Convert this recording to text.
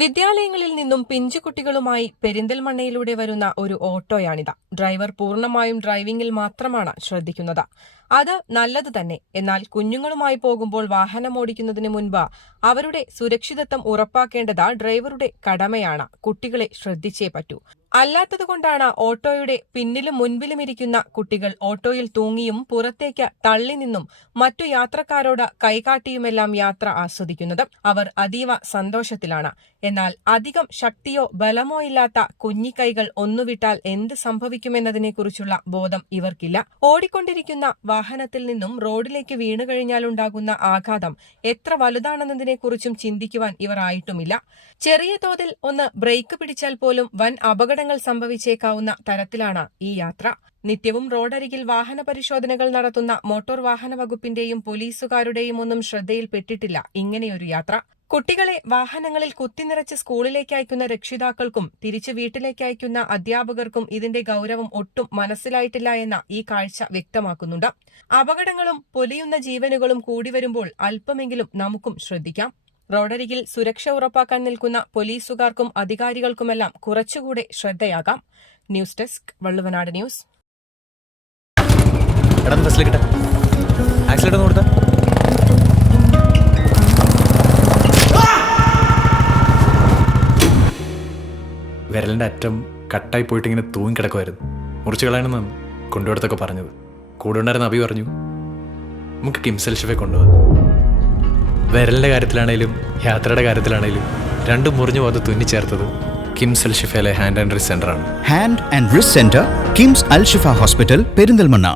വിദ്യാലയങ്ങളിൽ നിന്നും പിഞ്ചുകുട്ടികളുമായി പെരിന്തൽമണ്ണയിലൂടെ വരുന്ന ഒരു ഓട്ടോയാണിത്. ഡ്രൈവർ പൂർണ്ണമായും ഡ്രൈവിംഗിൽ മാത്രമാണ് ശ്രദ്ധിക്കുന്നത്. അത് നല്ലത് തന്നെ. എന്നാൽ കുഞ്ഞുങ്ങളുമായി പോകുമ്പോൾ വാഹനമോടിക്കുന്നതിന് മുൻപ് അവരുടെ സുരക്ഷിതത്വം ഉറപ്പാക്കേണ്ടത് ഡ്രൈവറുടെ കടമയാണ്. കുട്ടികളെ ശ്രദ്ധിച്ചേ പറ്റൂ. അല്ലാത്തതുകൊണ്ടാണ് ഓട്ടോയുടെ പിന്നിലും മുൻപിലും ഇരിക്കുന്ന കുട്ടികൾ ഓട്ടോയിൽ തൂങ്ങിയും പുറത്തേക്ക് തള്ളി നിന്നും മറ്റു യാത്രക്കാരോട് കൈകാട്ടിയുമെല്ലാം യാത്ര ആസ്വദിക്കുന്നത്. അവർ അതീവ സന്തോഷത്തിലാണ്. എന്നാൽ അധികം ശക്തിയോ ബലമോ ഇല്ലാത്ത കുഞ്ഞിക്കൈകൾ ഒന്നുവിട്ടാൽ എന്ത് സംഭവിക്കുമെന്നതിനെക്കുറിച്ചുള്ള ബോധം ഇവർക്കില്ല. ഓടിക്കൊണ്ടിരിക്കുന്ന വാഹനത്തിൽ നിന്നും റോഡിലേക്ക് വീണുകഴിഞ്ഞാലുണ്ടാകുന്ന ആഘാതം എത്ര വലുതാണെന്നതിനെക്കുറിച്ചും ചിന്തിക്കുവാൻ ഇവർ ആയിട്ടുമില്ല. ചെറിയ തോതിൽ ഒന്ന് ബ്രേക്ക് പിടിച്ചാൽ പോലും വൻ അപകടങ്ങൾ സംഭവിച്ചേക്കാവുന്ന തരത്തിലാണ് ഈ യാത്ര. നിത്യവും റോഡരികിൽ വാഹന പരിശോധനകൾ നടത്തുന്ന മോട്ടോർ വാഹന വകുപ്പിന്റെയും പോലീസുകാരുടെയും ഒന്നും ശ്രദ്ധയിൽപ്പെട്ടിട്ടില്ല ഇങ്ങനെയൊരു യാത്ര. കുട്ടികളെ വാഹനങ്ങളിൽ കുത്തിനിറച്ച് സ്കൂളിലേക്ക് അയക്കുന്ന രക്ഷിതാക്കൾക്കും തിരിച്ചു വീട്ടിലേക്ക് അയക്കുന്ന അധ്യാപകർക്കും ഇതിന്റെ ഗൌരവം ഒട്ടും മനസ്സിലായിട്ടില്ല എന്ന ഈ കാഴ്ച വ്യക്തമാക്കുന്നുണ്ട്. അപകടങ്ങളും പൊലിയുന്ന ജീവനുകളും കൂടി വരുമ്പോൾ അല്പമെങ്കിലും നമുക്കും ശ്രദ്ധിക്കാം. റോഡരികിൽ സുരക്ഷ ഉറപ്പാക്കാൻ നിൽക്കുന്ന പോലീസുകാർക്കും അധികാരികൾക്കുമെല്ലാം കുറച്ചുകൂടെ ശ്രദ്ധയാകാം. News desk, Valluvanad news. വിരലിൻ്റെ അറ്റം കട്ടായി പോയിട്ട് ഇങ്ങനെ തൂങ്ങിക്കിടക്കുമായിരുന്നു. മുറിച്ച് കളയണമെന്നാണ് കൊണ്ടുപോടത്തൊക്കെ പറഞ്ഞത്. കൂടെ ഉണ്ടായിരുന്ന അഭി പറഞ്ഞു നമുക്ക് കിംസ് അൽഷിഫയെ കൊണ്ടുപോകാം. വിരലിൻ്റെ കാര്യത്തിലാണേലും യാത്രയുടെ കാര്യത്തിലാണേലും രണ്ടും മുറിഞ്ഞു പോകാതെ തുന്നിച്ചേർത്തത് കിംസ് അൽഷിഫയിലെ ഹാൻഡ് ആൻഡ് റിസ്റ്റ് സെൻ്ററാണ്. Hand and wrist centre, KIMS Al Shifa hospital, Perinthalmanna.